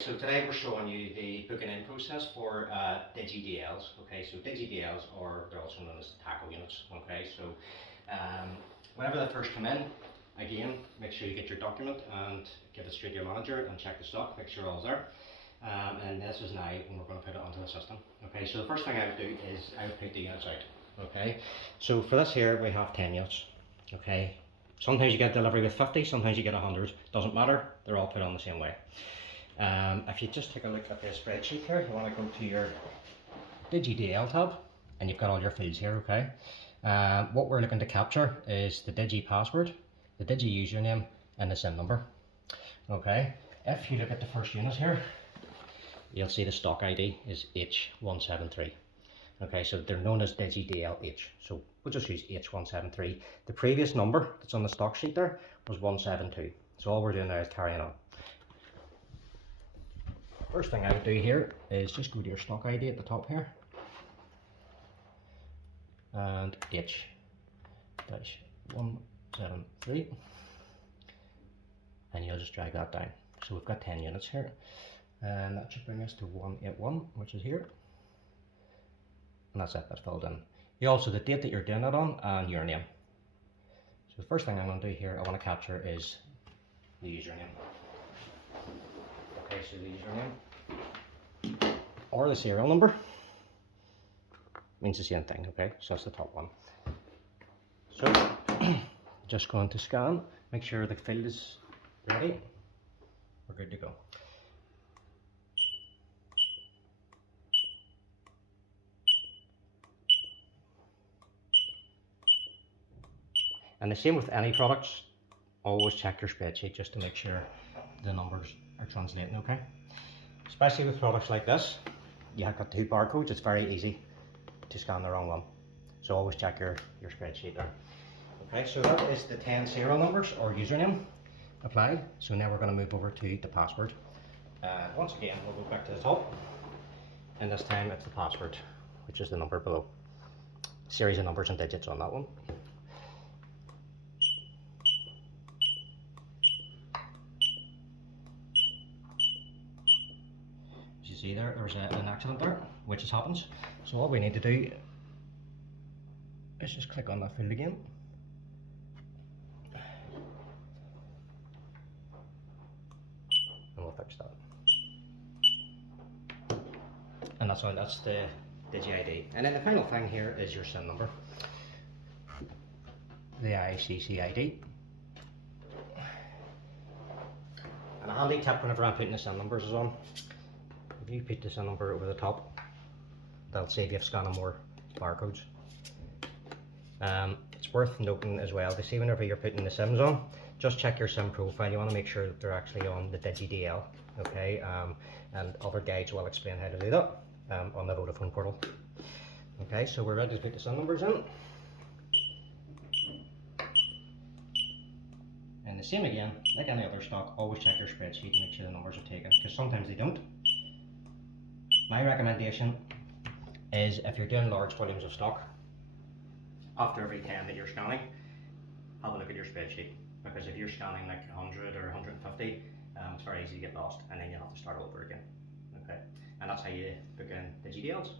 So today we're showing you the booking in process for DigiDLs. Okay, so DigiDLs they're also known as tackle units. Okay, so whenever they first come in, again, make sure you get your document and give it straight to your manager and check the stock, make sure all's there. And this is now when we're going to put it onto the system. Okay, so the first thing I would do is I would put the units out. Okay, so for this here we have 10 units. Okay, sometimes you get delivery with 50, sometimes you get 100. Doesn't matter, they're all put on the same way. If you just take a look at the spreadsheet here, you want to go to your DigiDL tab and you've got all your fields here, okay? What we're looking to capture is the Digi password, the Digi username and the SIM number, okay? If you look at the first unit here, you'll see the stock ID is H173. Okay, so they're known as DigiDLH, so we'll just use H173. The previous number that's on the stock sheet there was 172, so all we're doing now is carrying on. First thing I would do here is just go to your stock ID at the top here and H-173 and you'll just drag that down. So we've got 10 units here and that should bring us to 181, which is here, and that's it, that's filled in. You also the date that you're doing it on and your name. So the first thing I'm going to do here, I want to capture is the username. Okay, so the username or the serial number means the same thing, okay? So that's the top one. So just going to scan, make sure the field is ready. We're good to go. And the same with any products, always check your spreadsheet just to make sure the numbers are translating okay. Especially with products like this, you have got two barcodes, it's very easy to scan the wrong one. So always check your spreadsheet there. Okay, so that is the 10 serial numbers or username applied. So now we're going to move over to the password. Once again, we'll go back to the top. And this time it's the password, which is the number below. Series of numbers and digits on that one. As you see there's an accident there, which just happens. So all we need to do is just click on that field again. And we'll fix that. And that's all, that's the Digi ID. And then the final thing here is your SIM number. The ICC ID. And a handy tip whenever I'm putting the SIM numbers is on, if you put the SIM number over the top, that'll save you scanning more barcodes. It's worth noting as well to see whenever you're putting the SIMs on, just check your SIM profile. You want to make sure that they're actually on the DigiDL, okay? And other guides will explain how to do that on the Vodafone portal. Okay, so we're ready to put the SIM numbers in. And the same again, like any other stock, always check your spreadsheet to make sure the numbers are taken, because sometimes they don't. My recommendation is if you're doing large volumes of stock, after every 10 that you're scanning, have a look at your spreadsheet, because if you're scanning like 100 or 150, it's very easy to get lost and then you'll have to start over again. Okay, and that's how you book in DigiDLs.